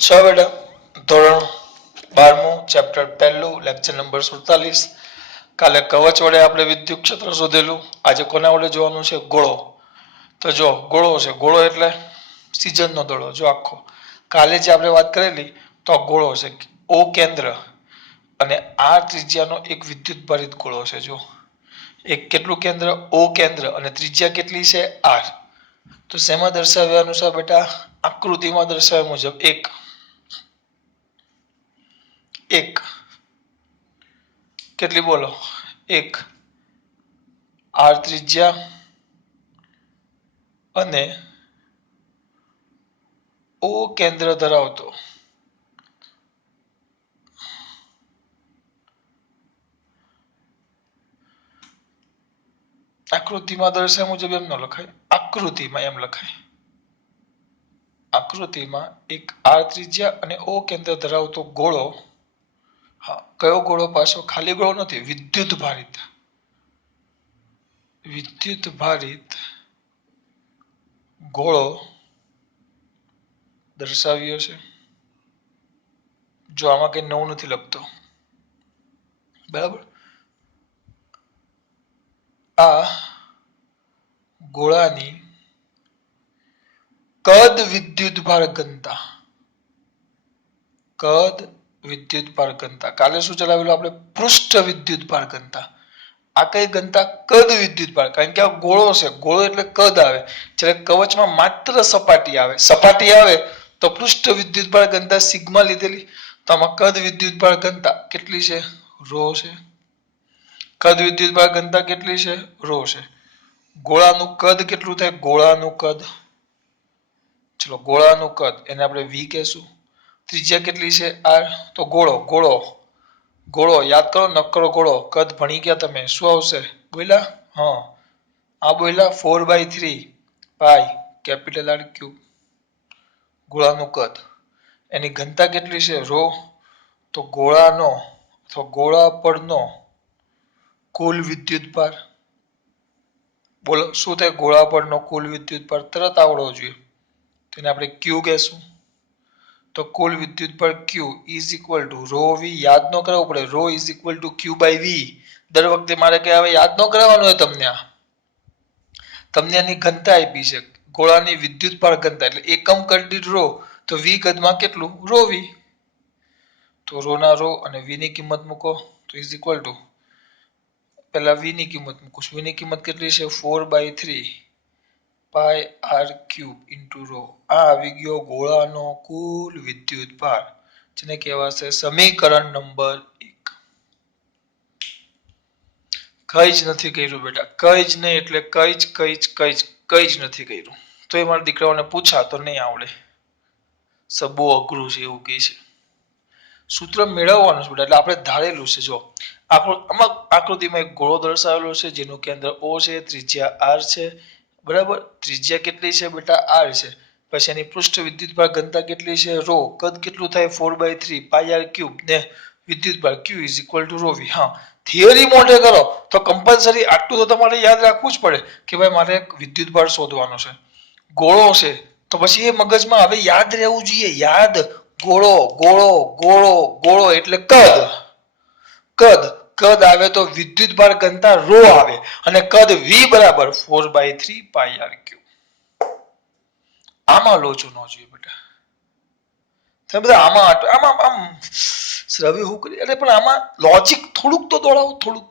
બેટા ધોરણ 12 chapter 1 lecture number 47 કાલે કવચ વડે આપણે વિદ્યુત ક્ષેત્ર શોધેલું આજે કોના વડે જોવાનું છે ગોળો તો જો ગોળો છે ગોળો એટલે સિઝનનો દડો જો આખો કાલે જે આપણે વાત કરેલી તો ગોળો છે ઓ કેન્દ્ર અને આ ત્રિજ્યાનો એક વિદ્યુત ભારિત ગોળો છે જો એક કેટલું કેન્દ્ર ઓ કેન્દ્ર અને ત્રિજ્યા કેટલી છે r તો શેમાં દર્શાવ્યા અનુસાર બેટા આકૃતિમાં દર્શાવ્યા મુજબ એક કેટલી બોલો એક r ત્રિજ્યા અને ઓ કેન્દ્ર ધરાવતો આકૃતિમાં દર્શાવ્યા મુજબ એમ ન લખાય આકૃતિમાં એમ લખાય આકૃતિમાં એક r ત્રિજ્યા અને ઓ કેન્દ્ર ધરાવતો ગોળો હા કયો ગોળો પાછો ખાલી ગોળો નથી વિદ્યુત ભારિત ગોળો દર્શાવ્યો છે જો આમાં કઈ નવું નથી લખતો બરાબર આ ગોળાની કદ વિદ્યુત ભાર ઘનતા કાલે શું ચલાવેલું આપણે પૃષ્ઠ વિદ્યુત ભાર ઘનતા આ કઈ ઘનતા કદ વિદ્યુત ભાર કારણ કે આ ગોળો છે ગોળો એટલે કદ આવે જ્યારે કવચમાં માત્ર સપાટી આવે તો પૃષ્ઠ વિદ્યુત ભાર ઘનતા સિગ્મા લીધેલી તો આમાં કદ વિદ્યુત ભાર ઘનતા કેટલી છે રો છે કદ વિદ્યુત ભાર ઘનતા કેટલી છે રો છે ગોળાનું કદ કેટલું થાય ગોળાનું કદ એને આપણે v કહેશું ત્રિજ્યા કેટલી છે r તો ગોળો યાદ કરો નક્કરો ગોળો કદ ભણી ગયા તમે શું આવશે બોલ્યા હા આ બોલ્યા 4/3 પાઈ કેપિટલ R ક્યુબ ગોળાનું કદ એની ઘનતા કેટલી છે રો તો ગોળા પરનો કુલ વિદ્યુત ભાર બોલો શું થાય ગોળા પરનો કુલ વિદ્યુત ભાર તરત આવડવો જોઈએ તેને આપણે q કહેશું તો કુલ વિદ્યુત ભાર q ρ v યાદ ન કરવું પડે ρ q/v દર વખતે મારે કે હવે યાદ ન કરાવવાનું હોય તમને એની ઘનતા આપી છે ગોળાની વિદ્યુત ભાર ઘનતા એટલે એકમ કદ દીઠ ρ તો v કદમાં કેટલું ρ v તો ρ ના ρ અને v ની કિંમત મૂકો તો પહેલા v ની કિંમત મૂકું v ની કિંમત કેટલી છે 4/3 pi r cube into row આ આવી ગયો ગોળાનો કુલ વિદ્યુત ભાર જેને કહેવાશે સમીકરણ નંબર 1 કઈ જ નથી કર્યું બેટા કઈ જ નહીં એટલે કઈ જ નથી કર્યું તો એ મારા દીકરાઓને પૂછા તો નહીં આવડે બહુ અઘરું છે એવું કહે છે સૂત્ર મેળવવાનું છે બેટા એટલે આપણે ધારેલું છે જો આમાં આકૃતિમાં એક ગોળો દર્શાવેલો છે જેનું કેન્દ્ર O છે ત્રિજ્યા R છે બરાબર ત્રિજ્યા કેટલી છે બેટા R છે પછી એની પૃષ્ઠ વિદ્યુત ભાર ઘનતા કેટલી છે ρ કદ કેટલું થાય 4/3 પાઈ r ક્યુબ ને વિદ્યુત ભાર q ρ v હા થિયરી મોઢે કરો તો કમ્પલસરી આટલું તો તમારે યાદ રાખવું જ પડે કે ભાઈ મારે વિદ્યુત ભાર શોધવાનો છે ગોળો છે તો પછી એ મગજમાં હવે યાદ રહેવું જોઈએ યાદ ગોળો એટલે કદ આવે તો વિદ્યુત ભાર ઘનતા ρ આવે અને કદ v બરાબર 4/3 પાઈ r ક્યુબ આમાં લોચો ન જોઈએ બેટા તમે બધા આમાં આમ રવિ હું કરી અરે પણ આમાં લોજિક થોડુંક તો દોડાવો થોડુંક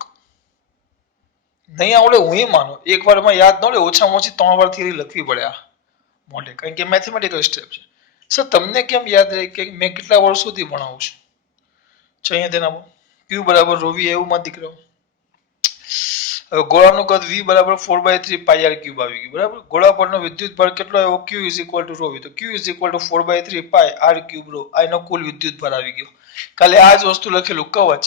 નહીં આવડે હું એ માનું એક વારમાં યાદ ન રહે ઓછામાં ઓછી 3 વાર થિયરી લખવી પડે આ મોઢે કારણ કે મેથેમેટિકલ સ્ટેપ છે સર તમને કેમ યાદ રહે કે મેં કેટલા વર્ષોથી ભણાવું છું અહીંયા તેના q બરાબર ρ v એવું માં દીકરાઓ હવે ગોળાનું કદ v બરાબર 4/3 પાઈ r ક્યુબ આવી ગયું બરાબર ગોળા પરનો વિદ્યુત ભાર કેટલો આવ્યો q ρ v તો q 4/3 પાઈ r ક્યુબ ρ આનો કુલ વિદ્યુત ભાર આવી ગયો કાલે આ જ વસ્તુ લખેલું કવચ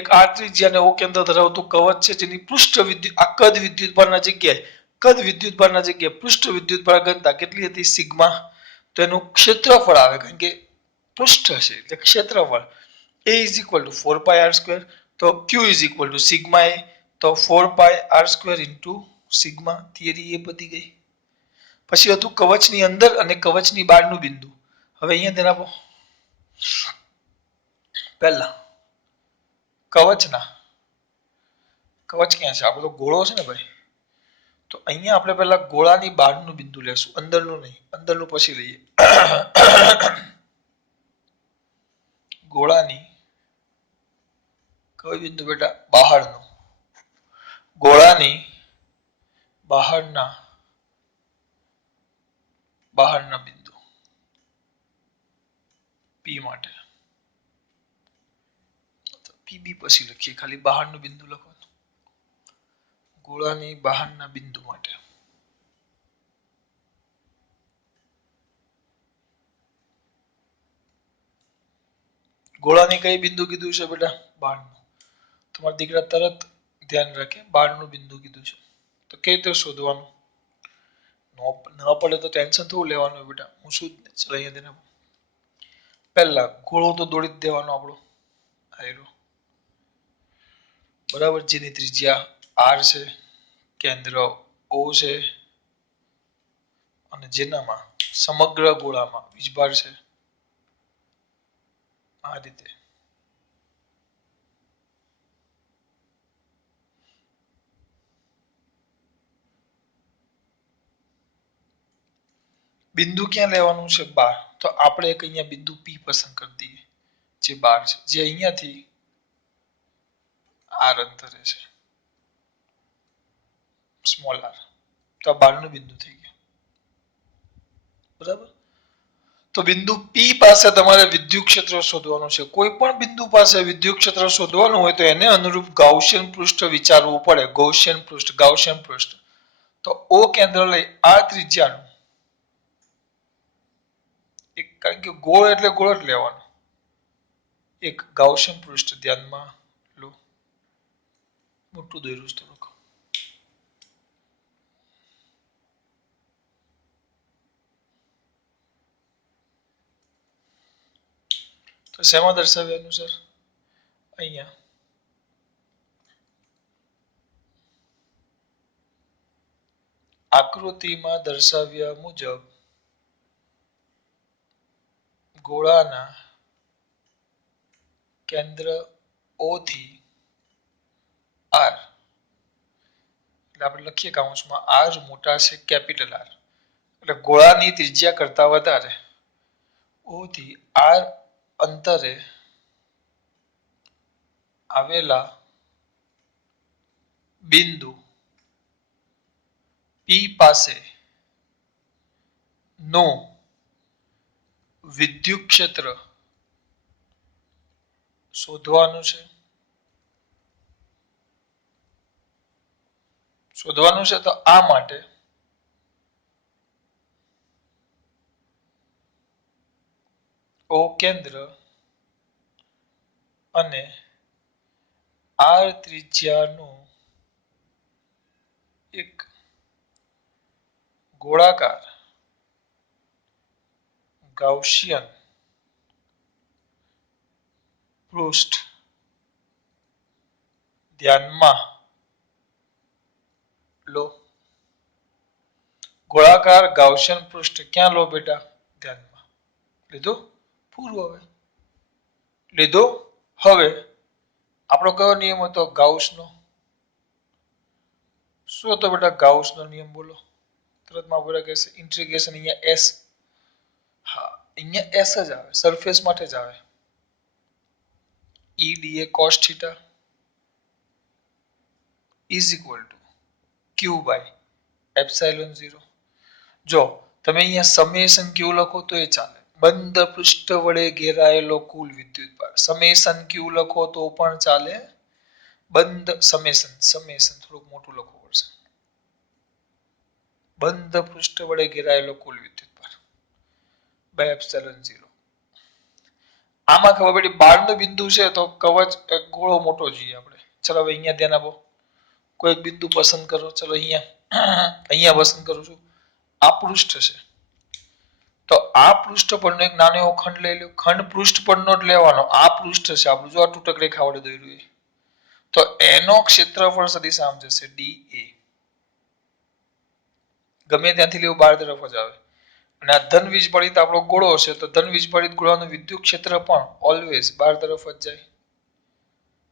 એક r ત્રિજ્યા અને o કેન્દ્ર ધરાવતું કવચ છે જેની પૃષ્ઠ વિદ્યુત આ કદ વિદ્યુત ભારના જગ્યાએ પૃષ્ઠ વિદ્યુત ભાર ઘનતા કેટલી હતી સિગ્મા તો એનું ક્ષેત્રફળ આવે કારણ કે પૃષ્ઠ છે એટલે ક્ષેત્રફળ a 4 pi r² તો q સિગ્મા a તો 4 pi r² into sigma theory એ પતી ગઈ પછી હતું કવચની અંદર અને કવચની બહારનું બિંદુ હવે અહીંયા ધ્યાન આપો પહેલા કવચના કવચ ક્યાં છે? આપણો ગોળો છે ને ભાઈ, તો અહીંયા આપણે પહેલા ગોળાની બહારનું બિંદુ લેશું, અંદરનું નહીં. અંદરનું પછી લઈએ. ગોળાની કયું બિંદુ બેટા? બહારનું. ગોળાની બહારના બિંદુ પી માટે પીબી પછી લખીએ, ખાલી બહારનું બિંદુ લખવાનું. ગોળાની બહારના બિંદુ માટે ગોળાની કઈ બિંદુ કીધું છે બેટા? બહારનું. તમારા દીકરા તરત ધ્યાન રાખે, બહારનું બિંદુ કીધું છે. તો કેવી રીતે શોધવાનું? ન પડે તો ટેન્શન થોડું લેવાનું હોય બેટા. હું શું ચલો અહીંયા તેને પહેલા ગોળો તો દોડી જ દેવાનો આપણો આયરો, બરાબર. જેની ત્રિજ્યા આર છે, કેન્દ્ર ઓ છે, અને જેનામાં સમગ્ર ગોળામાં વીજભાર છે આ રીતે. બિંદુ ક્યાં લેવાનું છે? બાર. તો આપણે એક અહીંયા બિંદુ પી પસંદ કરી દઈએ, જે બાર છે, જે અહીંયાથી આર અંતરે છે, સ્મોલ આર. તો આ બારનું બિંદુ થઈ ગયું, બરાબર. તો બિંદુ પી પાસે તમારે વિદ્યુત ક્ષેત્ર શોધવાનું છે. કોઈ પણ બિંદુ પાસે વિદ્યુત ક્ષેત્ર શોધવાનું હોય તો એને અનુરૂપ ગાઉસિયન પૃષ્ઠ વિચારવું પડે. ગાઉસિયન પૃષ્ઠ. તો ઓ કેન્દ્ર લઈ આ ત્રિજ્યાનું એક, કારણ કે ગોળ એટલે ગોળ જ લેવાનો, એક ગાઉસિયન પૃષ્ઠ ધ્યાનમાં લો. મોટું દોર્યું છે થોડુંક. તો શેમાં દર્શાવ્યાનું સર? અહીંયા આકૃતિમાં દર્શાવ્યા મુજબ ગોળાના કેન્દ્ર ઓ થી આર, એટલે આપણે લખીએ કૌંસમાં આર મોટા છે, કેપિટલ આર, એટલે ગોળાની ત્રિજ્યા કરતા વધારે ઓ થી આર અંતરે આવેલા બિંદુ પી પાસે નો વિદ્યુત ક્ષેત્ર શોધવાનું છે. તો આ માટે ઓ કેન્દ્ર અને આર ત્રિજ્યાનું એક ગોળાકાર ગાઉસિયન પૃષ્ઠ ધ્યાનમાં લો. ગોળાકાર ગાઉસિયન પૃષ્ઠ ક્યાં લો બેટા? ધ્યાનમાં લીધું. પૂરું. હવે લીધો. હવે આપણો કયો નિયમ હતો? ગાઉસનો. શું હતો બેટા ગાઉસનો નિયમ? બોલો. તરતમાં આપણે કહેશે ઇન્ટિગ્રેશન. અહીંયા એસ, હા અહીંયા એસ જ આવે, સરફેસ માટે જ આવે. E dA cos theta is equal to q by epsilon 0. જો તમે અહીંયા સમેશન ક્યુ લખો તો એ ચાલે. બંધ પૃષ્ઠ વડે ઘેરાયેલો કુલ વિદ્યુતભાર. સમેશન ક્યુ લખો તો પણ ચાલે. બંધ સમેશન થોડુંક મોટું લખવું પડશે. બંધ પૃષ્ઠ વડે ઘેરાયેલો કુલ વિદ્યુતભાર બાય એપ્સિલોન 0. આમાં ખબર પડી 12 નું બિંદુ છે તો કવચ એક ગોળો મોટો જોઈએ આપણે. ચલો હવે અહીંયા ધ્યાન આપો. કોઈ એક બિંદુ પસંદ કરો. ચલો અહીંયા પસંદ કરું છું. આ પૃષ્ઠ છે, તો આ પૃષ્ઠ પરનો એક નાનો એવો ખંડ લઈ લો. ખંડ પૃષ્ઠ પરનો જ લેવાનો. આ પૃષ્ઠ છે આપણું, જો આ તૂટક રેખા વડે દોર્યું છે, તો એનો ક્ષેત્રફળ સદિશ આમ જશે DA. ગમે ત્યાંથી લેવું, બાર તરફ જ આવે. અને આ ધન વીજભારિત આપણો ગોળો છે તો ધન વીજભારિત ગોળાનું વિદ્યુત ક્ષેત્ર પણ ઓલવેઝ બહાર તરફ જ જાય.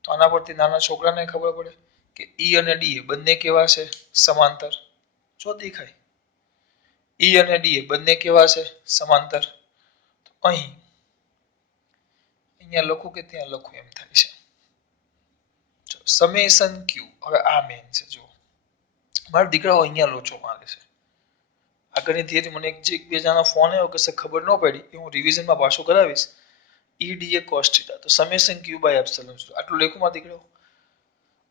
તો આના પરથી નાના છોકરાને ખબર પડે કે ઈ અને ડી બંને કેવા છે? સમાંતર. જો દેખાય ઈ અને ડી બંને કેવા છે? સમાંતર. તો અહીંયા લખું કે ત્યાં લખું એમ થાય છે. સમેશન ક્યુ. હવે આ મેન છે. જો મારા દીકરાઓ અહીંયા લોચો મારે છે. આગળની થિયરી મને એક બે જણા ફોન આવ્યો કે ખબર ન પડી એ હું રિવિઝનમાં પાછું કરાવીશ. ઈ cos થીટા તો સમેશન ક્યુ બાય એપ્સિલોન 0 આટલું લખ્યું મારા દીકરાઓ.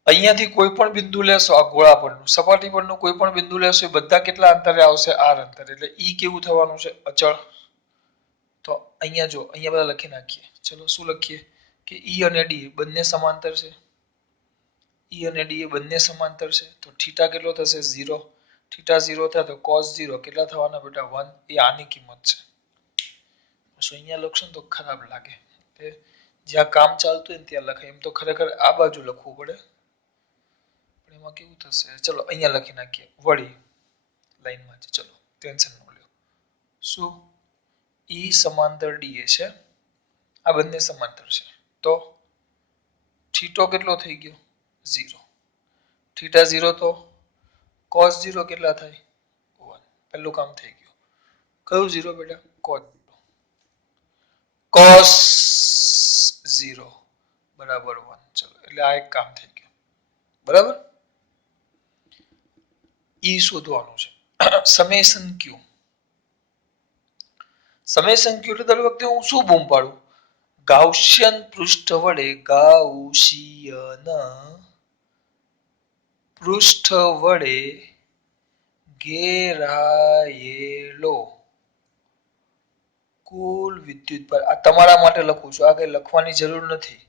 અહીંયાથી કોઈ પણ બિંદુ લેશો આ ગોળા પરનું સપાટી પરનું કોઈ પણ બિંદુ લેશો એ બધા કેટલા અંતરે આવશે? r અંતરે. એટલે ઈ કેવું થવાનું છે? અચળ. તો અહીંયા જો અહીંયા બધા લખી નાખીએ. ચલો શું લખીએ કે ઈ અને ડી બંને સમાંતર છે. ઈ અને ડી બંને સમાંતર છે તો થીટા કેટલો થશે? 0. થીટા 0 થાય તો cos 0 કેટલા થવાના બેટા? 1. એ આની કિંમત છે. શું અહીંયા લખશું તો ખરાબ લાગે. જ્યાં કામ ચાલતું હોય ત્યાં લખાય. એમ તો ખરેખર આ બાજુ લખવું પડે પણ એમાં કેવું થશે? ચલો અહીંયા લખી નાખીએ વળી લાઈનમાં છે. ચલો ટેન્શન ન લ્યો. શું ઈ સમાંતર ડી છે. આ બંને સમાંતર છે તો થીટો કેટલો થઈ ગયો? 0. થીટા 0 તો cos 0 કેટલા થાય? 1. પહેલું કામ થઈ ગયું. કયું 0 બેટા? cos 0 બરાબર 1. ચલો એટલે આ એક કામ થઈ ગયું. બરાબર. ઈ શોધવાનું છે. સમેશન ક્યુ. સમેશન ક્યુ એટલે દર વખતે હું શું બૂમ પાડું? ગાઉસિયન પૃષ્ઠ વડે ઘેરાયેલો કુલ વિદ્યુતભાર. આ તમારા માટે લખું છું. આ કઈ લખવાની જરૂર નથી.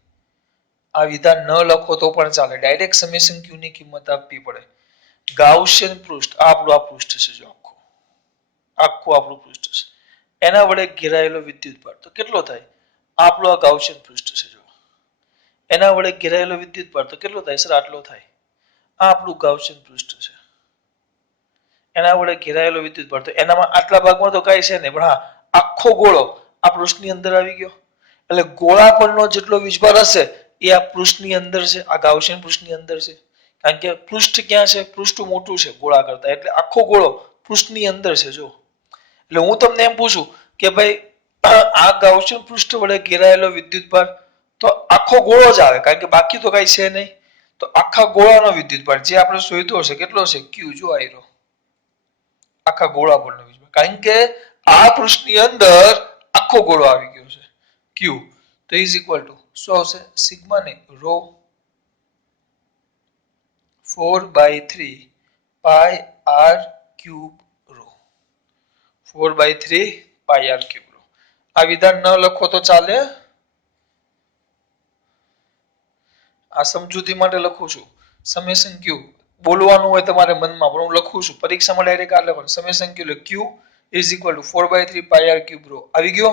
આ વિધાન ન લખો તો પણ ચાલે. ડાયરેક્ટ સમેશન ક્યુ ની કિંમત આપવી પડે. ગાઉસિયન પૃષ્ઠ આપણું આ પૃષ્ઠ છે. જો આખું આપણું પૃષ્ઠ છે. એના વડે ઘેરાયેલો વિદ્યુતભાર તો કેટલો થાય? આપણું આ ગાઉસિયન પૃષ્ઠ છે. જો એના વડે ઘેરાયેલો વિદ્યુતભાર તો કેટલો થાય? સર આટલો થાય. આ આપણું ગાઉસિયન પૃષ્ઠ છે. એના વડે ઘેરાયેલો વિદ્યુતભાર તો એનામાં આટલા ભાગમાં તો કઈ છે નહીં પણ હા આખો ગોળો આ પૃષ્ઠની અંદર આવી ગયો. એટલે ગોળા પરનો જેટલો વીજભાર હશે એ આ પૃષ્ઠની અંદર છે. આ ગાઉસિયન પૃષ્ઠની અંદર છે. કારણ કે પૃષ્ઠ ક્યાં છે? પૃષ્ઠ મોટું છે ગોળા કરતા. એટલે આખો ગોળો પૃષ્ઠની અંદર છે. જો એટલે હું તમને એમ પૂછું કે ભાઈ આ ગાઉસિયન પૃષ્ઠ વડે ઘેરાયેલો વિદ્યુતભાર તો આખો ગોળો જ આવે કારણ કે બાકી તો કઈ છે નહીં. તો આખા ગોળાનો વિદ્યુતભાર જે આપણે શોધ્યો છે કેટલો છે? ક્યુ. જો આયરો આખા ગોળા પરનો વીજભાર કારણ કે આ પૃષ્ઠની અંદર આખો ગોળો આવી ગયો છે ક્યુ. તો ઇઝ ઇક્વલ ટુ શું આવશે? સિગ્મા ને row 4/3 pi r cube row. 4/3 pi r cube row. આ વિધાન ન લખો તો ચાલે. આ સમજૂતી માટે લખું છું. સમેશન ક્યુ બોલવાનું હોય તમારે મનમાં પણ હું લખું છું. પરીક્ષામાં ડાયરેક્ટ આ લખવાનું. સમેશન ક્યુ એટલે q is equal to 4/3 pi r cube rho. આવી ગયો.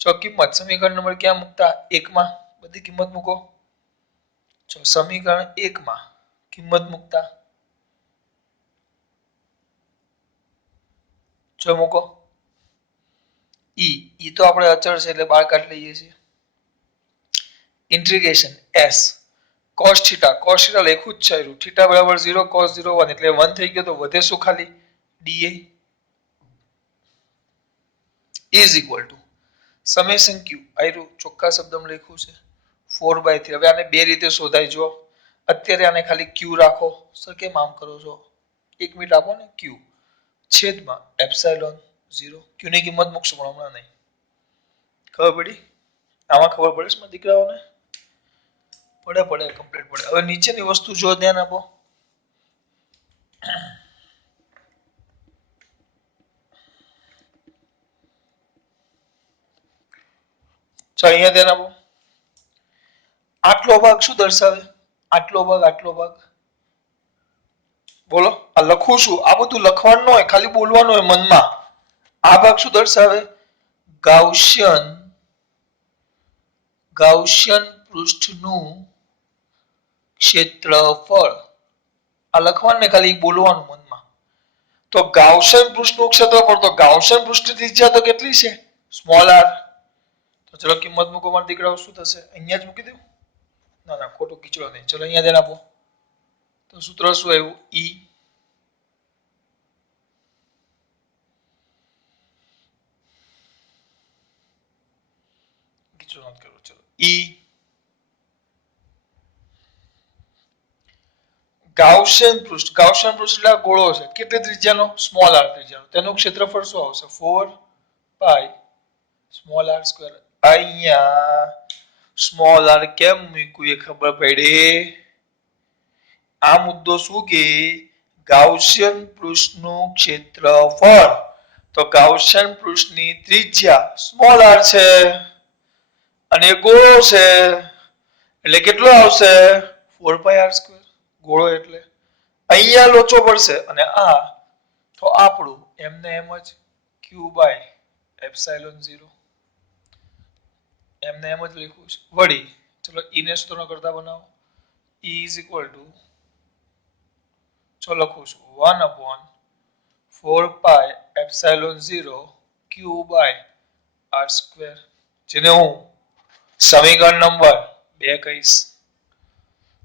જો કિંમત સમીકરણ નંબર ક્યાં મૂકતા? 1 માં. બધી કિંમત મૂકો. જો સમીકરણ 1 માં કિંમત મૂકતા જો મૂકો. ઈ તો આપણે અચળ છે એટલે બહાર કાઢી લઈએ છીએ. ઇન્ટિગ્રેશન s cos થીટા લખ્યું જ છે. થીટા બરાબર 0 cos 0 1 એટલે 1 થઈ ગયો. તો વધે શું? ખાલી dA is equal to summation q આયરું ચોખ્ખા શબ્દમાં લખ્યું છે 4/3. હવે આને બે રીતે શોધાય. જો અત્યારે આને ખાલી ક્યુ રાખો. સર કેમ આમ કરો છો? 1 મિનિટ આપો ને. ક્યુ છેદમાં એપ્સિલોન 0. ક્યુ ની કિંમત મૂકશું પણ હમણાં નહીં. ખબર પડી? આમાં ખબર પડે છે મારા દીકરાઓને? પડે કમ્પ્લીટ પડે. હવે નીચેની વસ્તુ જો ધ્યાન આપો. ચાલો અહીંયા ધ્યાન આપો. આટલો ભાગ શું દર્શાવે? આટલો ભાગ બોલો. આ લખું છું. આ બધું લખવાનું ન હોય ખાલી બોલવાનું હોય મનમાં. આ ભાગ શું દર્શાવે? ગાઉસિયન પૃષ્ઠનું ક્ષેત્રફળ. આ લખવાનું ને ખાલી બોલવાનું મનમાં. તો તો ગાઉસન પૃષ્ઠનું ક્ષેત્રફળ તો ગાઉસન પૃષ્ઠની ત્રિજ્યા તો કેટલી છે સ્મોલ આર તો ચલો કિંમત મૂકો મારા દીકરાઓ શું થશે અહીંયા જ મૂકી દઉં ના ના ખોટું કીચડો નહીં ચલો અહીંયા ધ્યાન આપો તો સૂત્ર શું આવ્યું ઈ કીચડો નથી કરવો ચલો ઈ ગાઉસિયન પૃષ્ઠ એટલે ગોળો છે કેટલી ત્રિજ્યાનો સ્મોલ આર ત્રિજ્યાનો તેનું ક્ષેત્રફળ શું આવશે 4 પાઈ સ્મોલ આર સ્ક્વેર અહીંયા સ્મોલ આર કેમ મૂક્યું એ ખબર પડી આ મુદ્દો શું કે ગાઉસિયન પૃષ્ઠનું ક્ષેત્રફળ તો ગાઉસિયન પૃષ્ઠની ત્રિજ્યા સ્મોલ આર છે અને ગોળો છે એટલે કેટલો આવશે 4 પાઈ આર સ્ક્વેર ગોળો એટલે અહીંયા લોચો પડશે અને આ તો આપણું એમને એમ જ q બાય એપ્સિલોન 0 એમને એમ જ લખ્યું છે વળી ચલો e ને સૂત્ર કરતા બનાવો e is equal to ચલો લખું છું 1 upon 4 pi epsilon 0 q by r square જેને હું સમીકરણ નંબર 2 કહીશ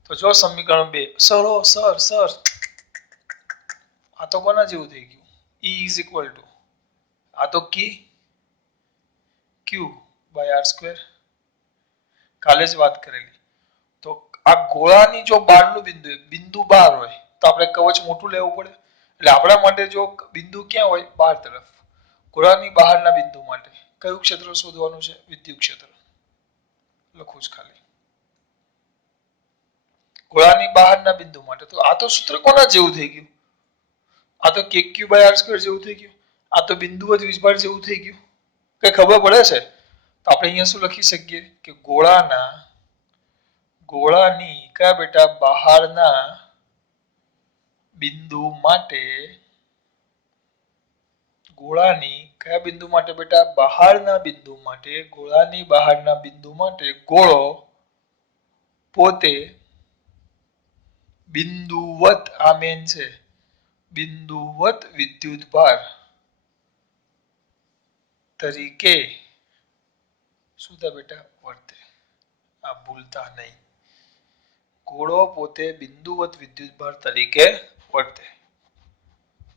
તો જો સમીકરણ 2 સર આ તો કોના જેવું થઈ ગયું e is equal to આ તો q by r square કાલે જ વાત કરેલી તો આ ગોળાની જો બહારનું બિંદુ બહાર હોય તો આપણે કવચ મોટું લેવું પડે એટલે આપણા માટે જો બિંદુ ક્યાં હોય બહાર તરફ ગોળાની બહારના બિંદુ માટે કયું ક્ષેત્ર શોધવાનું છે વિદ્યુત ક્ષેત્ર લખું જ ખાલી ગોળાની બહારના બિંદુ માટે તો આ તો સૂત્ર કોના જેવું થઈ ગયું આ તો kq/r² જેવું થઈ ગયું આ તો બિંદુવત વીજભાર જેવું થઈ ગયું કઈ ખબર પડે છે તો આપણે અહીંયા શું લખી શકીએ કે ગોળાની કયા બેટા બહારના બિંદુ માટે ગોળાની કયા બિંદુ માટે બેટા બહારના બિંદુ માટે ગોળાની બહારના બિંદુ માટે ગોળો પોતે બિંદુવત આ મેન છે બિંદુવત વિદ્યુતભાર તરીકે શું થાય બેટા વર્તે આ ભૂલતા નહીં ગોળો પોતે બિંદુવત વિદ્યુતભાર તરીકે વર્તે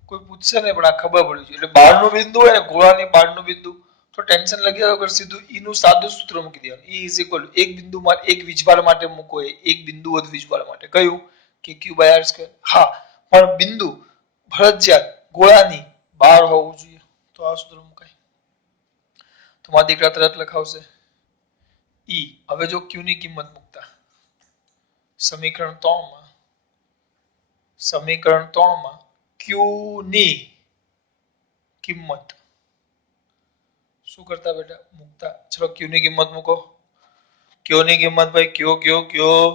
કોઈ પૂછશે ને પણ આ ખબર પડી જોઈએ એટલે બહારનું બિંદુ હોય ને ગોળાની બહારનું બિંદુ તો ટેન્શન લગ્યા વગર સીધું ઈ નું સાદું સૂત્ર મૂકી દેવાનું ઈ ઇઝ ઇક્વલ એક બિંદુ માટે એક વીજભાર માટે મૂકો એક બિંદુવત વીજભાર માટે કયું કે q/r². હા પણ બિંદુ ફરજિયાત ગોળાની બહાર હોવું જોઈએ તો આ સૂત્ર મુકાય તો મારા દીકરા તરત લખાવશે ઈ હવે જો q ની કિંમત મૂકતા સમીકરણ 3 માં q ની કિંમત શું કરતા બેટા મૂકતા ચલો q ની કિંમત મૂકો q ની કિંમત ભાઈ q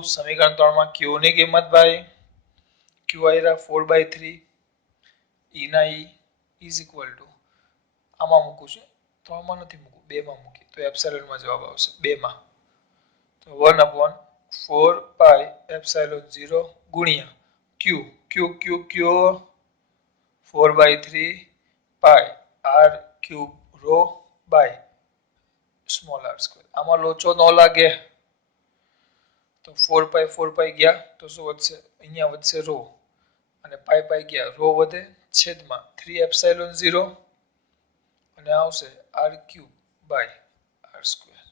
સમીકરણ 3 માં q ની કિંમત ભાઈ q આયરા 4/3 e ના e is equal to આમાં મૂકું છું 3 માં નથી મૂકું 2 માં મૂકી તો એપ્સિલોન માં જવાબ આવશે 2 માં તો 1/4 pi epsilon 0 ગુણ્યા q 4/3 pi r cube rho by small r square આમાં લોચો ન લાગે તો 4 pi ગયા તો શું વધશે અહીંયા વધશે rho અને pi ગયા rho વધે છેદમાં 3 epsilon 0 અને આવશે r cube by r square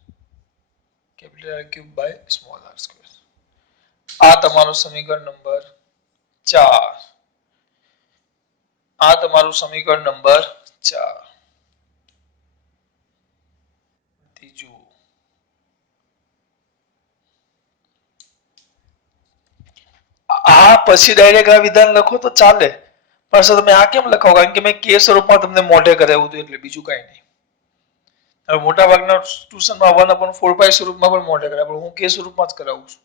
capital R cube by small r square આ તમારું સમીકરણ નંબર 4 આ તમારું સમીકરણ નંબર 4 ત્રીજું આ પછી ડાયરેક્ટ આ વિધાન લખો તો ચાલે પણ સર તમે આ કેમ લખાવો કારણ કે મેં કે સ્વરૂપમાં તમને મોઢે કરાવ્યું હતું એટલે બીજું કાંઈ નહીં હવે મોટા ભાગના ટ્યુશનમાં 1/4 પાઈ સ્વરૂપમાં પણ મોઢે કરાવે પણ હું કે સ્વરૂપમાં જ કરાવું છું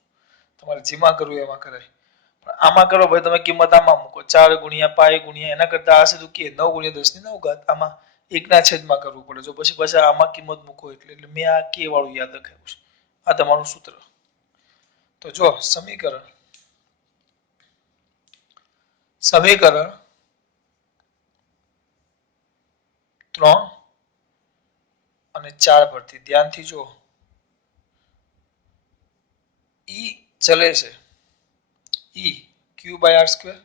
તમારે જેમાં કરવું એમાં કરાય પણ આમાં કરો ભાઈ તમે કિંમત આમાં મૂકો 4 ગુણ્યા પાઈ ગુણ્યા એના કરતા આ સીધું કે 9 ગુણ્યા 10 ની 9 ઘાત આમાં એકના છેદમાં કરવું પડે જો પછી આમાં કિંમત મૂકો એટલે મેં આ કે વાળું યાદ રાખ્યું છે આ તમારું સૂત્ર તો જો સમીકરણ 3 અને 4 પરથી ધ્યાનથી જો ઈ ચલે છે ઈ ક્યુ બાય આર સ્ક્વેર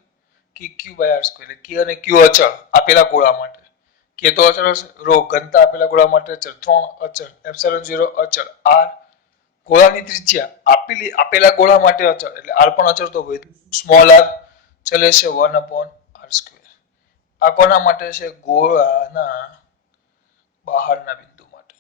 કે ક્યુ બાય આર સ્ક્વેર કે અને ક્યુ અચળ આપેલા ગોળા માટે કે તો અચળ હશે રો ઘનતા આપેલા ગોળા માટે અચળ 3 અચળ એપ્સિલોન 0 અચળ આર ગોળાની ત્રિજ્યા આપેલા ગોળા માટે અચળ એટલે આર પણ અચળ તો હોય સ્મોલ આર ચલે છે 1/r સ્ક્વેર આ કોના માટે છે ગોળાના બહારના બિંદુ માટે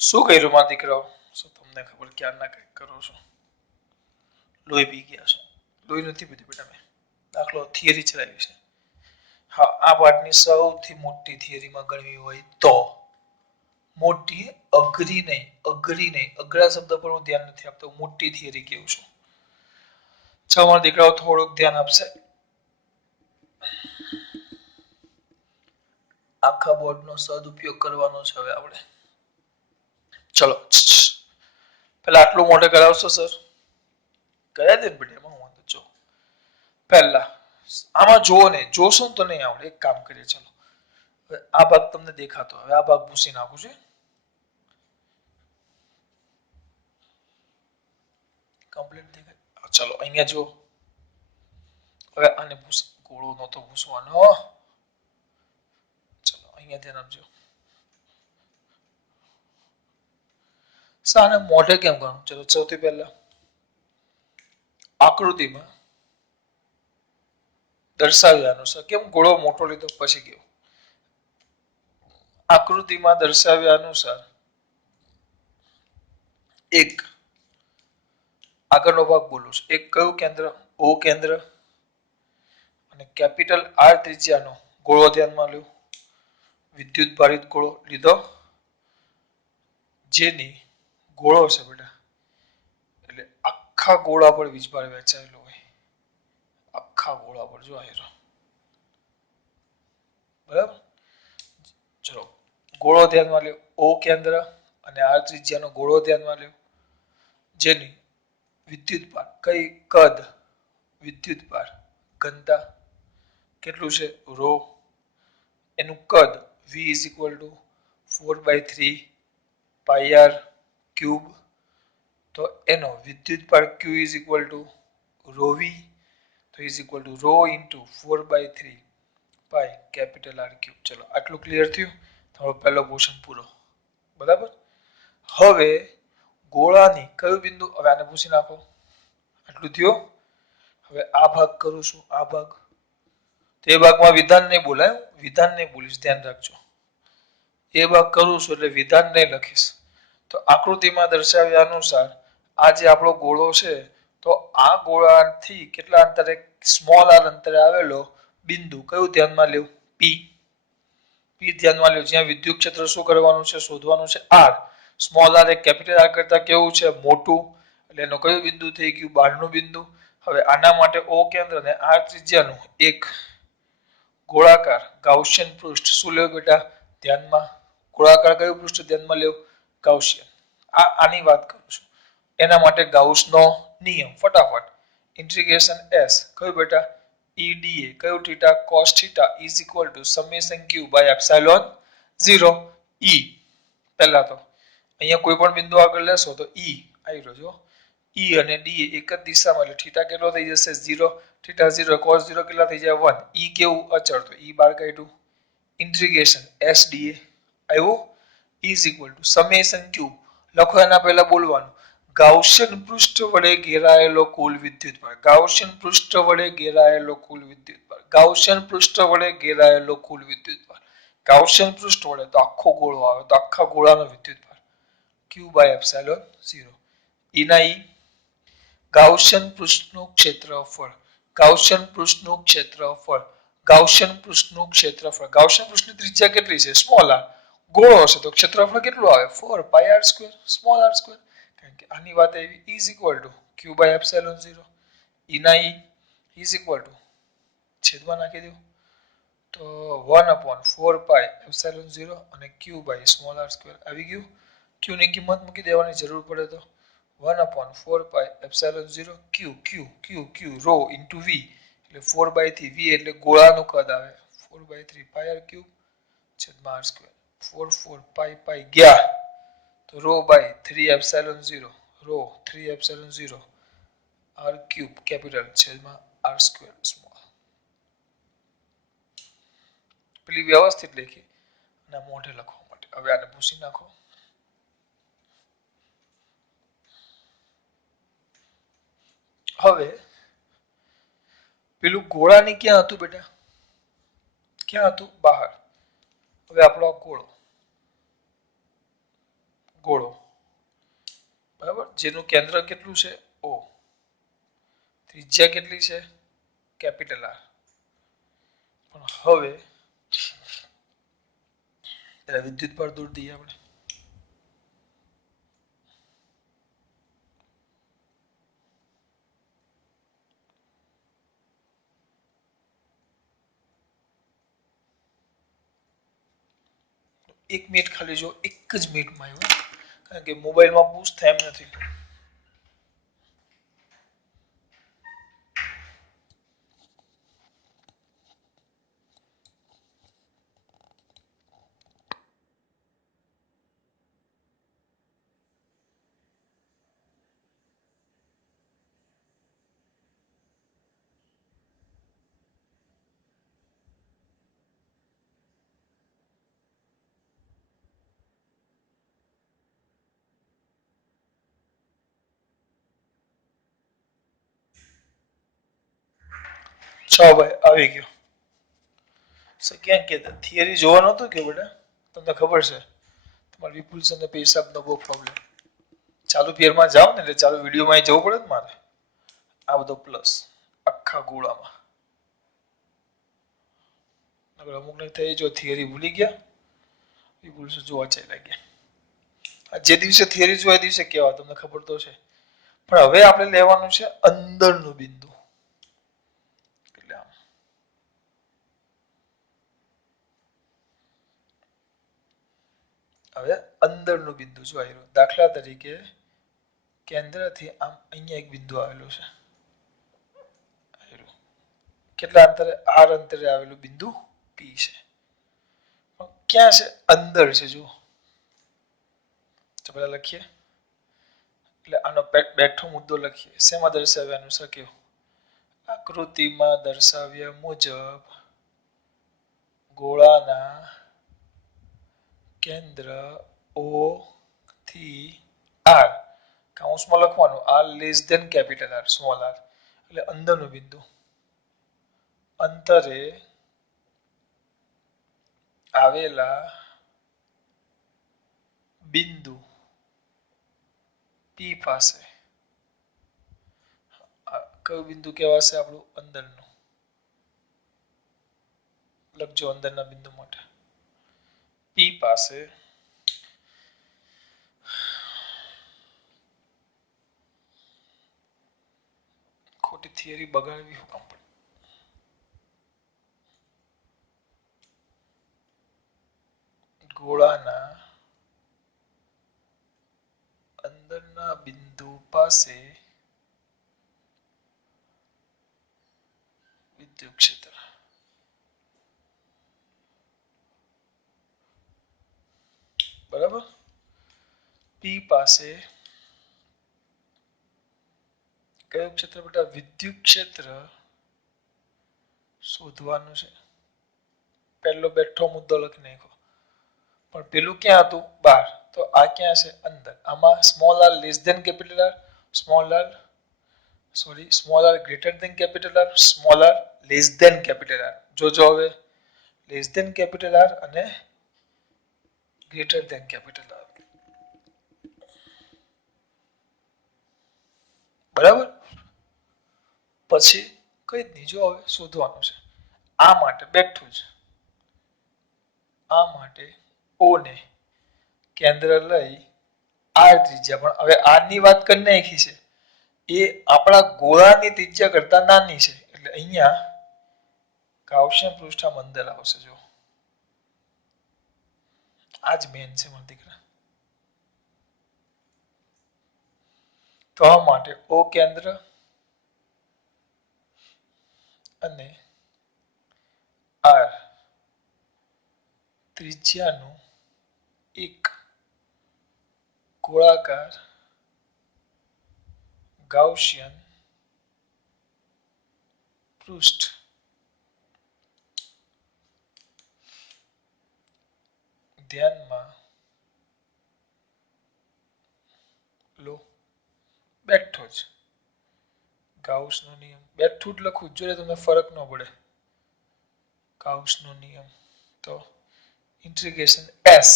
શું કર્યું માં દીકરાઓ શું તમને ખબર ક્યારના કંઈક કરો છો લોહી પી ગયા છો લોહી નથી પીધું બેટા મેં દાખલો થિયરી ચલાવી છે હા આ પાઠની સૌથી મોટી થિયરીમાં ગણવી હોય તો મોટી અઘરી નહીં અઘરા શબ્દ પર હું ધ્યાન નથી આપતો મોટી થિયરી કેવું છું છમાં દીકરાઓ થોડુંક ધ્યાન આપશે આખા બોર્ડનો સદુપયોગ કરવાનો છે હવે આપણે ચલો પેલા આટલું મોઢે કરાવશો સર કયા દે બેટા એમાં હું જો પહેલા આમાં જો ને જોશો તો નહીં આવડે એક કામ કરીએ ચલો હવે આ ભાગ તમને દેખાતો હવે આ ભાગ ભૂસી નાખું છે કમ્પ્લીટ દેખાય ચલો અહીંયા જો હવે આને ગોળો નહોતો ભૂસવાનો ચલો અહીંયા ધ્યાન આપજો સાને મોઢે કેમ ગણું ચલો સૌથી પહેલા આકૃતિમાં દર્શાવ્યા અનુસાર કેમ ગોળો મોટો લીધો પછી ગયો આકૃતિમાં દર્શાવ્યા અનુસાર એક આગળનો ભાગ બોલું છું એક કયું કેન્દ્ર ઓ કેન્દ્ર અને કેપિટલ આર ત્રિજ્યાનો ગોળો ધ્યાનમાં લ્યો વિદ્યુત ભારિત ગોળો લીધો જેની ગોળો છે બેટા એટલે આખા ગોળા પર વીજભાર વહેંચાયેલો હોય આખા ગોળા પર જો આયરો બરાબર ચલો ગોળો ધ્યાનમાં લ્યો ઓ કેન્દ્ર અને આર ત્રિજ્યાનો ગોળો ધ્યાનમાં લ્યો જેની વિદ્યુત ભાર કઈ કદ વિદ્યુત ભાર ઘનતા કેટલું છે રો એનું કદ v is equal to 4/3 pi r cube તો એનો વિદ્યુત ભાર q is equal to rho v તો is equal to rho into 4/3 pi capital R cube ચલો આટલું ક્લિયર થયું તમારો પહેલો પોર્શન પૂરો બરાબર હવે ગોળાની કયું બિંદુ હવે આને પૂછી નાખો આટલું થયું હવે આ ભાગ કરું છું આ ભાગ તે ભાગમાં વિધાન નહીં બોલાય વિધાન નહીં બોલીશ ધ્યાન રાખજો એ ભાગ કરું છું એટલે વિધાન નહીં લખીશ તો આકૃતિમાં દર્શાવ્યા અનુસાર આ જે આપણો ગોળો છે તો આ ગોળાથી કેટલા અંતરે સ્મોલ આર અંતરે આવેલો બિંદુ કયું ધ્યાનમાં લેવું પી પી ધ્યાનમાં લેવું જ્યાં વિદ્યુત ક્ષેત્ર શું કરવાનું છે શોધવાનું છે આર સ્મોલ આર એ કેપિટલ આર કરતા કેવું છે મોટું એટલે એનું કયું બિંદુ થઈ ગયું બહારનું બિંદુ હવે આના માટે ઓ કેન્દ્ર અને આર ત્રિજ્યાનું એક ગોળાકાર ગાઉસિયન પૃષ્ઠ શું લેવું બેટા ધ્યાનમાં ગોળાકાર કયું પૃષ્ઠ ધ્યાનમાં લેવું ગાઉસિયન આની વાત કરું છું એના માટે ગાઉસનો નિયમ ફટાફટ ઇન્ટિગ્રેશન s કયું બેટા EDA કયું theta cos theta is equal to summation q by epsilon 0 e પહેલા તો અહીંયા કોઈ પણ બિંદુ આગળ લેશો તો e આવી રહ્યો જો e અને d એક જ દિશામાં એટલે થીટા કેટલો થઈ જશે 0 થીટા 0 cos 0 કેટલા થઈ જાય 1 e કેવું અચળ તો e બાર કાઢ્યું ઇન્ટિગ્રેશન sda આવ્યું is equal to summation q લખો એના પહેલા બોલવાનું ગાઉસિયન પૃષ્ઠ વડે ઘેરાયેલો કુલ વિદ્યુતભાર ગાઉસિયન પૃષ્ઠ વડે ઘેરાયેલો કુલ વિદ્યુતભાર ગાઉસિયન પૃષ્ઠ વડે ઘેરાયેલો કુલ વિદ્યુતભાર ગાઉસિયન પૃષ્ઠ વડે તો આખો ગોળો આવે તો આખા ગોળાનો વિદ્યુતભાર q by epsilon 0 એના e ગાઉસિયન પૃષ્ઠનું ક્ષેત્રફળ ગાઉસિયન પૃષ્ઠનું ક્ષેત્રફળ ગાઉસિયન પૃષ્ઠનું ક્ષેત્રફળ ગાઉસિયન પૃષ્ઠની ત્રિજ્યા કેટલી છે સ્મોલ આર ગોળો હશે તો ક્ષેત્રફળ કેટલું આવે 4 pi r square small r square કારણ કે આની વાત એવી is equal to q by epsilon 0 એના e is equal to છેદમાં નાખી દો તો 1/4 pi epsilon 0 અને q by small r square આવી ગયું q ની કિંમત મૂકી દેવાની જરૂર પડે તો 1/4πε0 q q q q rho into v એટલે 4/3 v એટલે ગોળાનું કદ આવે 4/3 પાઈ r ક્યુબ છેદમાં r સ્ક્વેર 4 4 પાઈ પાઈ ગયા તો rho by 3ε0 rho 3ε0 r cube capital છેદમાં r સ્ક્વેર સ્મોલ પેલી વ્યવસ્થિત લખી અને મોઢે લખવા માટે હવે આને ભૂસી નાખો હવે પેલું ગોળાની ક્યાં હતું બેટા ક્યાં હતું બહાર હવે આપણો ગોળો ગોળો બરાબર જેનું કેન્દ્ર કેટલું છે O ત્રિજ્યા કેટલી છે કેપિટલ R પણ હવે વિદ્યુત ભાર દૂર દઈએ આપણે એક મિનિટ ખાલી જો એક જ મિનિટમાં આવ્યો કારણ કે મોબાઈલમાં બૂસ્ટ થાય એમ નથી છ ભાઈ આવી ગયો ક્યાં કહેતા થિયરી જોવાનો હતો કે બેટા તમને ખબર છે તમારે વિપુલ સર ને પેશાબનો બહુ પ્રોબ્લેમ ચાલુ પિયરમાં જાવ ને એટલે ચાલુ વિડીયોમાં જવું પડે ને મારે આ બધો પ્લસ આખા ગોળામાં અમુક ને થઈ જો થિયરી ભૂલી ગયા વિપુલ સર જોવા ચાલ્યા લાગ્યા જે દિવસે થિયરી જોવા દિવસે કેવા તમને ખબર તો છે પણ હવે આપણે લેવાનું છે અંદરનું બિંદુ એટલે હવે અંદરનું બિંદુ જો આવ્યું દાખલા તરીકે કેન્દ્રથી આમ અહીંયા એક બિંદુ આવેલું છે કેટલા અંતરે r અંતરે આવેલું બિંદુ P છે ક્યાં છે અંદર છે જો તો પેલા લખીએ એટલે આનો બેઠો મુદ્દો લખીએ શેમાં દર્શાવ્યા અનુસાર કેવું આકૃતિમાં દર્શાવ્યા મુજબ ગોળાના કેન્દ્ર O થી R કૌંસમાં લખવાનું R less than capital R small r એટલે અંદરનું બિંદુ અંતરે આવેલા બિંદુ P પાસે કયું બિંદુ કહેવાશે આપણું અંદરનું લખજો અંદરના બિંદુ માટે P પાસે ખોટી થિયરી બગાડવી હું કામ પડે ગોળાના અંદરના બિંદુ પાસે વિદ્યુત ક્ષેત્ર બરાબર P પાસે કયું ક્ષેત્ર બેટા વિદ્યુત ક્ષેત્ર શોધવાનું છે પહેલો બેઠો મુદ્દો લખી નાખો પણ પેલું ક્યાં હતું બહાર તો આ ક્યાં છે અંદર આમાં small r less than capital R small r greater than capital R small r less than capital R જોજો હવે લેસ ધેન કેપિટલ R અને ગ્રેટર ધેન કેપિટલ R બરાબર પછી કઈ જ નહીં જો હવે શોધવાનું છે આ માટે બેઠું છે આ માટે O ને કેન્દ્ર લઈ R ત્રિજ્યા પણ હવે R ની વાત કરી નાખી છે એ આપણા ગોળાની ત્રિજ્યા કરતા નાની છે એટલે અહીંયા ગાઉસિયન પૃષ્ઠ અંદર આવશે જો આજ મેન છે મારા દીકરા તો આ માટે ઓ કેન્દ્ર અને આર ત્રિજ્યાનું એક ગોળાકાર ગાઉસિયન પૃષ્ઠ ધ્યાનમાં લો. બેઠો જ ગાઉસનો નિયમ બેઠું જ લખું જોઈએ, તમને ફરક ન પડે. ગાઉસનો નિયમ તો integration s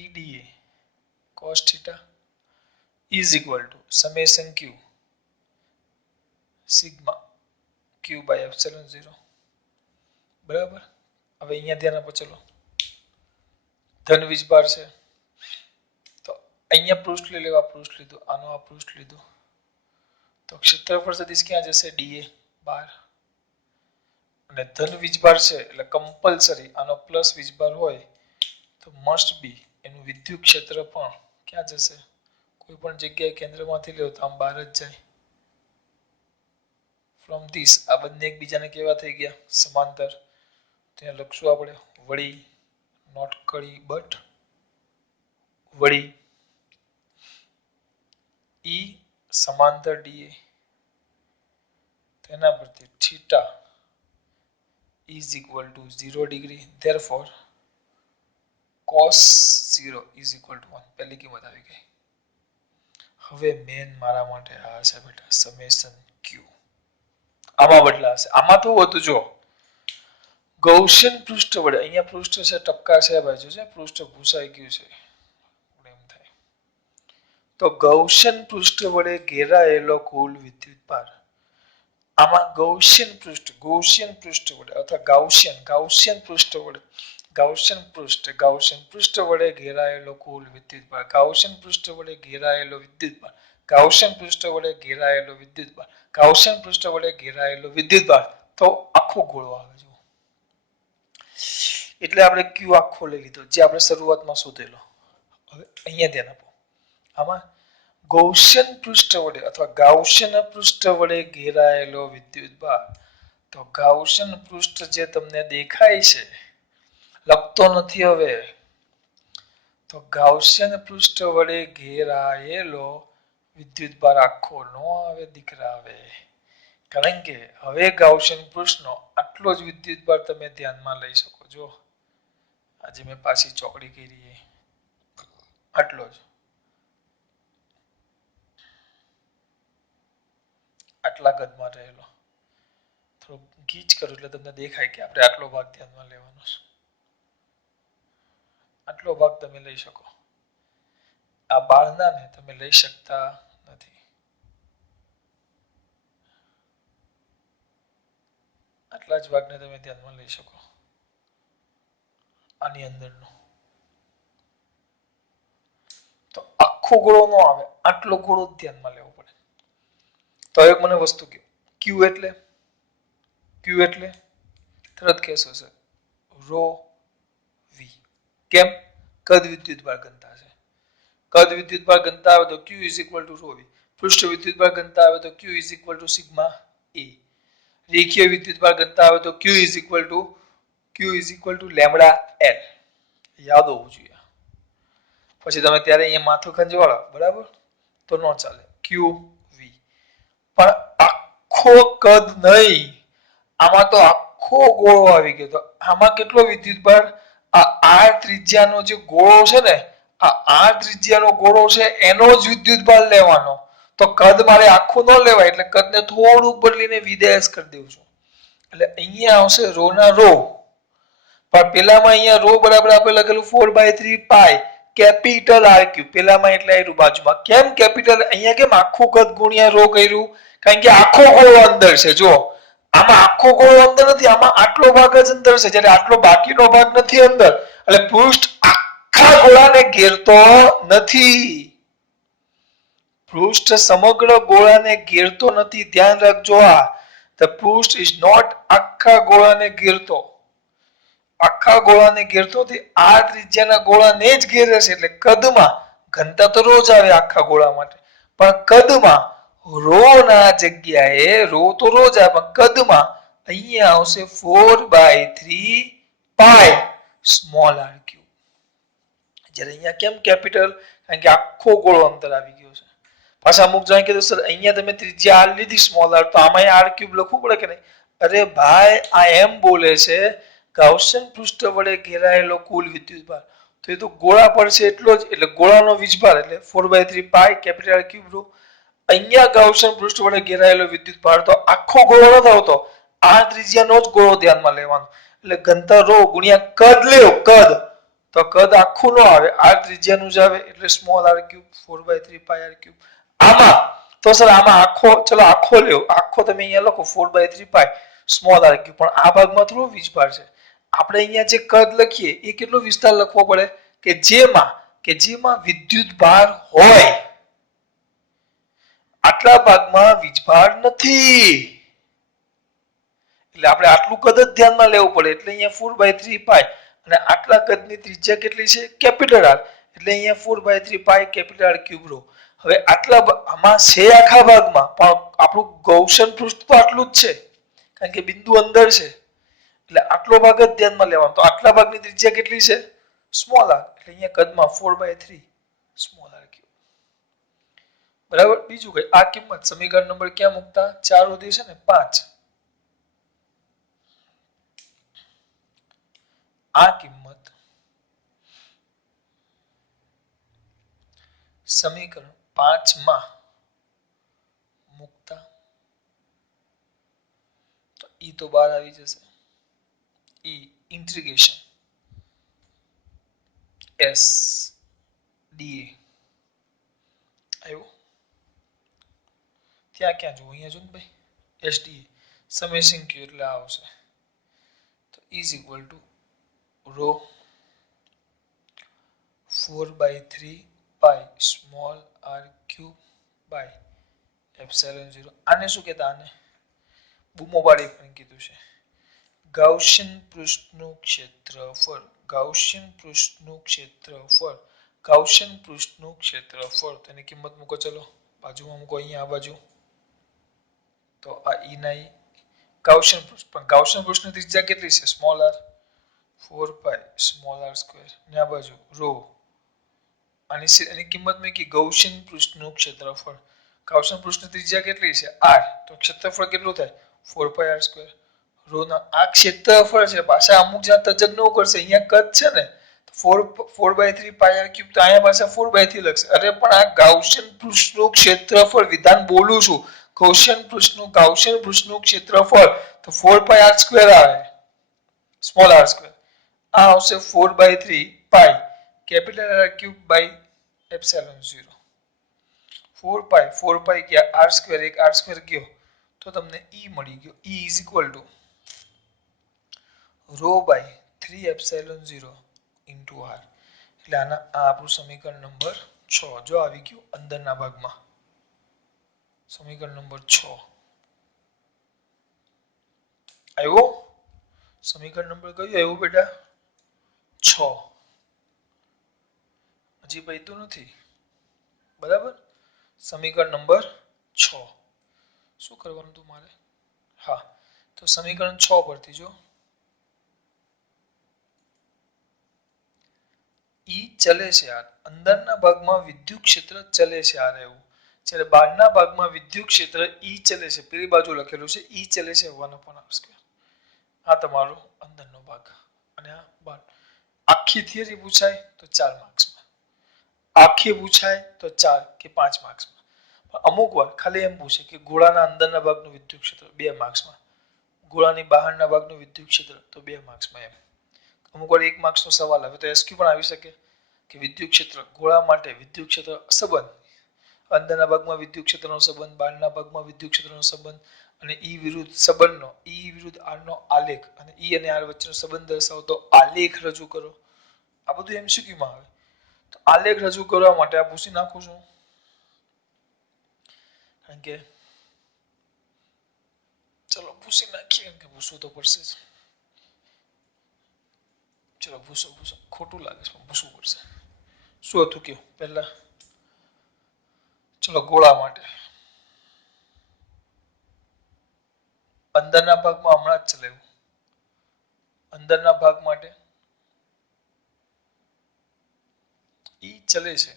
EDA cos theta is equal to summation q sigma q by epsilon 0. બરાબર. હવે અહીંયા ધ્યાન આપો. ચલો ધન વીજભાર છે તો અહીંયા પૃષ્ઠ લઈ લેવા. પૃષ્ઠ લીધું, આનો આ પૃષ્ઠ લીધું તો ક્ષેત્રફળ સદિશ ક્યાં જશે? dA 12. અને ધન વીજભાર છે એટલે કમ્પલસરી આનો પ્લસ વીજભાર હોય તો મસ્ટ બી એનું વિદ્યુત ક્ષેત્ર પણ ક્યાં જશે? કોઈ પણ જગ્યાએ કેન્દ્રમાંથી લ્યો તો આમ બહાર જ જાય. ફ્રોમ ધીસ આ બંને એકબીજાને કેવા થઈ ગયા? સમાંતર. ત્યાં લખશું આપણે વળી, નોટ કળી બટ વળી. ઈ સમાંતર ડીએ તેના પરથી theta is equal to 0 degree. Therefore cos 0 is equal to 1. પહેલી કિંમત આવી ગઈ. હવે મેન મારા માટે આ છે બેટા સમેશન q. આમાં બદલાશે. આમાં તો હતું જો ગૌસિયન પૃષ્ઠ વડે, અહીંયા પૃષ્ઠ છે ટપકા છે બાજુ છે, પૃષ્ઠ ભૂસાઈ ગયું છે એમ થાય. તો ગૌસિયન પૃષ્ઠ વડે ઘેરાયેલો કુલ વિદ્યુતભાર. આમાં ગૌસિયન પૃષ્ઠ વડે અથવા ગાઉસિયન પૃષ્ઠ વડે ઘેરાયેલો કુલ વિદ્યુતભાર. ગાઉસિયન પૃષ્ઠ વડે ઘેરાયેલો વિદ્યુતભાર. ગાઉસિયન પૃષ્ઠ વડે ઘેરાયેલો વિદ્યુતભાર. ગાઉસિયન પૃષ્ઠ વડે ઘેરાયેલો વિદ્યુતભાર. તો આખો ગોળો આવે છે. એટલે આપણે q આખો લઈ લીધો જે આપણે શરૂઆતમાં શોધેલો. હવે અહીંયા ધ્યાન આપો. આમાં ગૌસિયન પૃષ્ઠ વડે અથવા ગાઉસિયન પૃષ્ઠ વડે ઘેરાયેલો વિદ્યુતભાર. તો ગાઉસિયન પૃષ્ઠ જે તમને દેખાય છે, લખતો નથી હવે, તો ગાઉસિયન પૃષ્ઠ વડે ઘેરાયેલો વિદ્યુતભાર આખો નો આવે દીકરા. આવે કારણ કે હવે ગાઉસિયન પૃષ્ઠનો આટલો જ વિદ્યુતભાર તમે ધ્યાનમાં લઈ શકો છો. આજે મેં પાછી ચોકડી કરી આટલો જ. આટલા કદમાં રહેલો. થોડું ગીચ કરું એટલે તમને દેખાય કે આપણે આટલો ભાગ ધ્યાનમાં લેવાનો છે. આટલો ભાગ તમે લઈ શકો. આ બાળના ને તમે લઈ શકતા નથી. આટલા જ ભાગને તમે ધ્યાનમાં લઈ શકો. આની અંદરનો તો આખો ગોળો નો આવે, આટલો ગોળો ધ્યાનમાં લેવો પડે. તો એક મને વસ્તુ કહો, q એટલે તરત કહેશો સર રો વી. કેમ? કદ વિદ્યુતભાર ઘનતા છે. કદ વિદ્યુતભાર ઘનતા આવે તો q રો વી. પૃષ્ઠ વિદ્યુતભાર ઘનતા આવે તો q સિગ્મા a. રેખીય વિદ્યુતભાર ઘનતા આવે તો q લેમ્બડા l. યાદ હોવું જોઈએ. પછી તમે ત્યારે અહીંયા માથું ખંજવાળો બરાબર તો ન ચાલે. q v પણ આખો કદ નહીં, આમાં તો આખો ગોળો આવી ગયો. તો આમાં કેટલો વિદ્યુતભાર? આ r ત્રિજ્યાનો જે ગોળો છે ને, આ r ત્રિજ્યાનો ગોળો છે એનો જ વિદ્યુતભાર લેવાનો. તો કદ મારે આખું ન લેવાય એટલે કદને થોડુંક બદલીને વિદેશ કરી દઉં છું. એટલે અહીંયા આવશે રો ના રો. પણ પેલામાં અહીંયા રો બરાબર આપણે લખેલું 4/3 પાઈ કેપિટલ RQ. પેલામાં એટલે આવ્યું બાજુમાં. કેમ કેપિટલ? અહીંયા કેમ આખું કદ ગુણ્યા રો કર્યું? કારણ કે આખો ગોળો અંદર છે. જો આમાં આખો ગોળો અંદર નથી, આમાં આટલો ભાગ જ અંદર છે, જ્યારે આટલો બાકીનો ભાગ નથી અંદર. એટલે પૃષ્ઠ આખા ગોળાને ઘેરતો નથી. પૃષ્ઠ સમગ્ર ગોળાને ઘેરતો નથી. ધ્યાન રાખજો. આ the પૃષ્ઠ is not આખા ગોળાને ઘેરતો. આખા ગોળાને ઘેરતો નથી. આ ત્રિજ્યાના ગોળાને જ ઘેરે છે. એટલે કદમાં ઘનતા તો રો જ આવે આખા ગોળા માટે, પણ કદમાં રો ના જગ્યાએ રો તો રો જ આવે પણ કદમાં અહીંયા આવશે 4/3 પાઈ સ્મોલ આર ક્યુબ. જ્યારે અહીંયા કેમ કેપિટલ? કારણ કે આખો ગોળો અંદર આવી ગયો છે. પાછા અમુક જણાએ કીધું સર અહીંયા તમે ત્રિજ્યા આર લીધી સ્મોલ આર, તો આમાં આર ક્યુબ લખવું પડે કે નહીં? અરે ભાઈ આ એમ બોલે છે ગાઉસિયન પૃષ્ઠ વડે ઘેરાયેલો કુલ વિદ્યુતભાર, તો એ તો ગોળા પર છે એટલો જ, એટલે ગોળાનો વીજભાર એટલે 4/3 pi capital R cube row. અહીંયા ગાઉસિયન પૃષ્ઠ વડે ઘેરાયેલો વિદ્યુતભાર, તો આખો ગોળો નથી આવતો, આ ત્રિજ્યાનો જ ગોળો ધ્યાનમાં લેવાનો. એટલે ઘનતા રો ગુણ્યા કદ લ્યો કદ, તો કદ આખું નો આવે, આ ત્રિજ્યાનું જ આવે એટલે small R cube 4/3 pi r cube. આમાં તો સર આમાં આખો, ચલો આખો લ્યો, આખો તમે અહીંયા લખો 4/3 પાઈ સ્મોલ આર ક્યુબ, પણ આ ભાગમાં થોડો વીજભાર છે. આપણે અહીંયા જે કદ લખીએ એ કેટલો વિસ્તાર લખવો પડે કે જેમાં વિદ્યુત ભાર હોય. આટલા ભાગમાં વીજભાર નથી, એટલે આપણે આટલું કદ જ ધ્યાનમાં લેવું પડે. એટલે અહીંયા 4/3 પાઈ અને આટલા કદની ત્રિજ્યા કેટલી છે? કેપિટલ આર, એટલે અહીંયા 4/3 pi capital R cube row. હવે આટલા આમાં છે આખા ભાગમાં, પણ આપણું ગૌસિયન પૃષ્ઠ તો આટલું જ છે કારણ કે બિંદુ અંદર છે, એટલે આટલો ભાગ જ ધ્યાનમાં લેવાનો. તો આટલા ભાગની ત્રિજ્યા કેટલી છે? સ્મોલ આર, એટલે અહીંયા કદમાં 4/3 સ્મોલ આર ક્યુબ. બરાબર. બીજું કઈ આ કિંમત સમીકરણ નંબર ક્યાં મૂકતા? 4 સુધી છે ને 5. આ કિંમત સમીકરણ 5 માં મૂકતા તો ઈ તો બહાર આવી જશે. ઈ ઇન્ટિગ્રેશન s dA આવ્યો. ત્યાં ક્યાં જો? અહીંયા જો ને ભાઈ, s dA સમેશન q એટલે આવશે. તો is equal to rho 4/3 pi small R cube by epsilon 0. આને શું કહેતા? આને બૂમો પાડી પણ કીધું છે ગાઉસિયન પૃષ્ઠનું ક્ષેત્રફળ. ગાઉસિયન પૃષ્ઠનું ક્ષેત્રફળ, ગાઉસિયન પૃષ્ઠનું ક્ષેત્રફળ. તેની કિંમત મૂકો, ચલો બાજુમાં મૂકો, અહીંયા આ બાજુ. તો આ ઈ ના ઈ ગાઉસિયન પૃષ્ઠ, પણ ગાઉસિયન પૃષ્ઠની ત્રિજ્યા કેટલી છે? સ્મોલ આર, 4 પાઈ સ્મોલ આર સ્ક્વેર. ને આ બાજુ રો, એની કિંમત મૂકી ગૌસિયન પૃષ્ઠનું ક્ષેત્રફળ. ગૌસિયન પૃષ્ઠની ત્રિજ્યા કેટલી છે? r, તો ક્ષેત્રફળ કેટલું થાય? 4 પાઈ r સ્ક્વેર. રો ના આ ક્ષેત્રફળ છે. પાછા અમુક જ્યાં તજજ્ઞો કરશે, અહીંયા કદ છે ને 4/3 પાઈ r ક્યુબ, તો અહીંયા પાછા 4/3 લખશે. અરે પણ આ ગાઉસિયન પૃષ્ઠનું ક્ષેત્રફળ વિધાન બોલું છું, ગાઉસિયન પૃષ્ઠનું ક્ષેત્રફળ તો 4 પાઈ r સ્ક્વેર આવે, સ્મોલ r સ્ક્વેર. આ આવશે 4/3 pi capital R cube by epsilon 0. 4 pi ગયા, આર સ્ક્વેર, એક આર સ્ક્વેર ગયો, તો તમને ઈ મળી ગયો. E is equal to rho by 3 એપ્સિલોન 0 ઇન્ટુ આર. એટલે આના આ આપણું સમીકરણ નંબર 6 જો આવી ગયું અંદરના ભાગમાં. સમીકરણ નંબર 6 આવ્યો. સમીકરણ નંબર કયું આવ્યું બેટા? 6. હજી પૈતું નથી, બરાબર. સમીકરણ નંબર 6 શું કરવાનું તું મારે? હા, તો સમીકરણ 6 પરથી જો ઈ ચલે છે આ અંદરના ભાગમાં વિદ્યુત ક્ષેત્ર ચલે છે આ રહેવું, જ્યારે બહારના ભાગમાં વિદ્યુત ક્ષેત્ર ઈ ચલે છે. પેલી બાજુ લખેલું છે ઈ ચલે છે 1/r². આ તમારો અંદરનો ભાગ અને આ બહાર. આખી થિયરી પૂછાય તો 4 માર્ક્સમાં, આખી પૂછાય તો 4 કે 5 માર્ક્સમાં. અમુક વાર ખાલી એમ પૂછે કે ગોળાના અંદરના ભાગનું વિદ્યુત ક્ષેત્ર 2 માર્ક્સમાં, ગોળાની બહારના ભાગનું વિદ્યુત ક્ષેત્ર તો 2 માર્ક્સમાં. એમ અમુક વાર 1 માર્ક્સનો સવાલ આવે તો એસક્યુ પણ આવી શકે કે વિદ્યુત ક્ષેત્ર ગોળા માટે વિદ્યુત ક્ષેત્ર સંબંધ, અંદરના ભાગમાં વિદ્યુત ક્ષેત્રનો સંબંધ, બહારના ભાગમાં વિદ્યુત ક્ષેત્રનો સંબંધ અને ઈ વિરુદ્ધ સંબંધનો, ઈ વિરુદ્ધ આર નો આલેખ અને ઈ અને આર વચ્ચેનો સંબંધ દર્શાવતો આલેખ રજૂ કરો. આ બધું એમસીક્યુમાં આવે. તો આલેખ રજૂ કરવા માટે આ પૂછી નાખું છું, કારણ કે ચલો પૂછી નાખીએ, કારણ કે પૂછવું તો પડશે જ. ચલો પૂછો, ખોટું લાગે છે પણ પૂછવું પડશે. શું હતું કયું પહેલા? ચલો ગોળા માટે અંદરના ભાગમાં હમણાં જ ચલાવ્યું. અંદરના ભાગ માટે ઈ ચલે છે.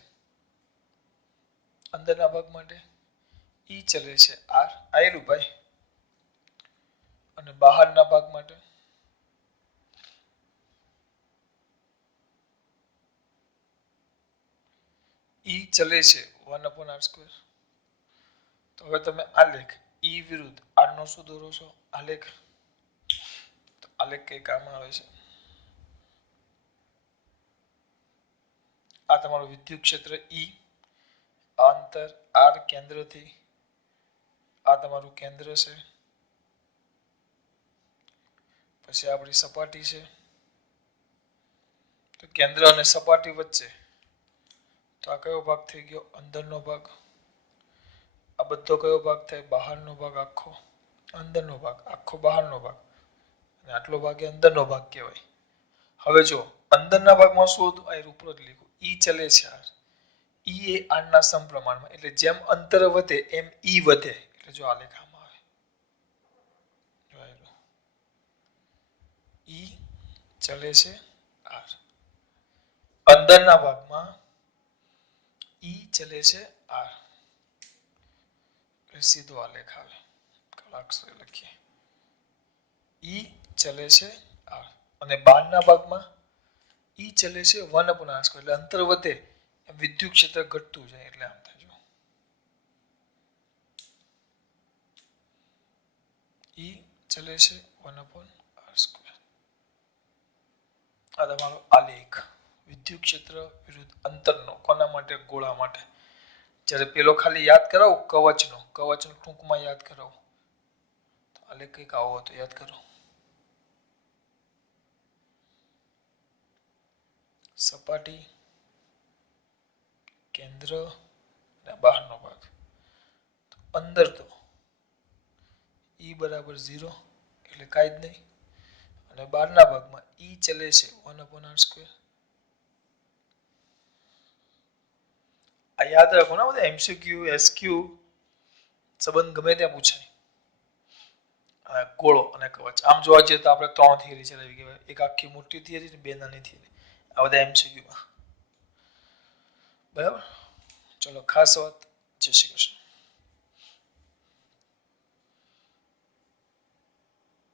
અંદરના ભાગ માટે ઈ ચલે છે આર આયરું ભાઈ. અને બહારના ભાગ માટે ઈ ચલે છે 1/r². તો હવે તમે આલેખ ઈ વિરુદ્ધ આર નો શું દોરો છો? આલેખ. તો આલેખ કઈ કામ આવે છે? આ તમારું વિદ્યુત ક્ષેત્ર ઈ, અંતર આર કેન્દ્રથી, આ તમારું કેન્દ્ર છે, પછી આપણી સપાટી છે. તો કેન્દ્ર અને સપાટી વચ્ચે તો આ કયો ભાગ થઈ ગયો? અંદરનો ભાગ. આ બધો કયો ભાગ થાય? બહારનો ભાગ આખો. અંદરનો ભાગ આખો બહારનો ભાગ અને આટલો ભાગ એ અંદરનો ભાગ કહેવાય. હવે જો અંદરના ભાગમાં શું હતું? આ ઉપર જ લીધું ઈ ચલે છે આર. ઈ એ આર ના સમપ્રમાણમાં એટલે જેમ અંતર વધે એમ ઈ વધે. એટલે જો આ લેખામાં આવે ઈ ચલે છે આર. અંદરના ભાગમાં ઈ ચલે છે આર. સીધો આલેખ આવે. કલાક્ષરે લખીએ ઈ ચલે છે આર. અને બહારના ભાગમાં ઈ ચલે છે 1/r². એટલે અંતર વધે એમ વિદ્યુત ક્ષેત્ર ઘટતું જાય. એટલે આમ થાય ઈ ચલે છે 1/r². આ તમારો આલેખ વિદ્યુત ક્ષેત્ર વિરુદ્ધ અંતરનો. કોના માટે? ગોળા માટે. જ્યારે પેલો ખાલી યાદ કરાવું કવચનો ટૂંકમાં યાદ કરાવું તો આલેખ કંઈક આવો હતો. યાદ કરો. સપાટી, કેન્દ્ર અને બહારનો ભાગ. અંદર તો ઈ બરાબર 0 એટલે કાંઈ જ નહીં. અને બહારના ભાગમાં ઈ ચલે છે 1/r². આ યાદ રાખો ને બધા MCQ SQ સંબંધ ગમે ત્યાં પૂછાય. ગોળો અને કવચ. આમ જોવા જઈએ તો આપણે 3 થિયરી ચલાવી કહેવાય. એક આખી મોટી થિયરી ને 2 નાની થિયરી. આ બધા MCQ માં. બરાબર. ચલો ખાસ વાત. જય શ્રી કૃષ્ણ.